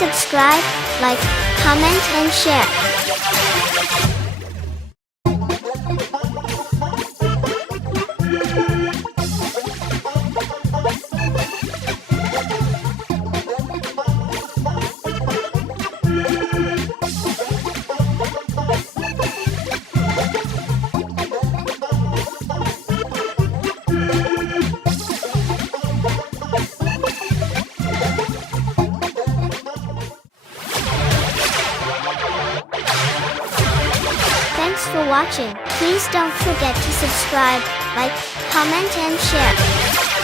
subscribe, like, comment and share. Thanks for watching. Please don't forget to subscribe, like, comment and share.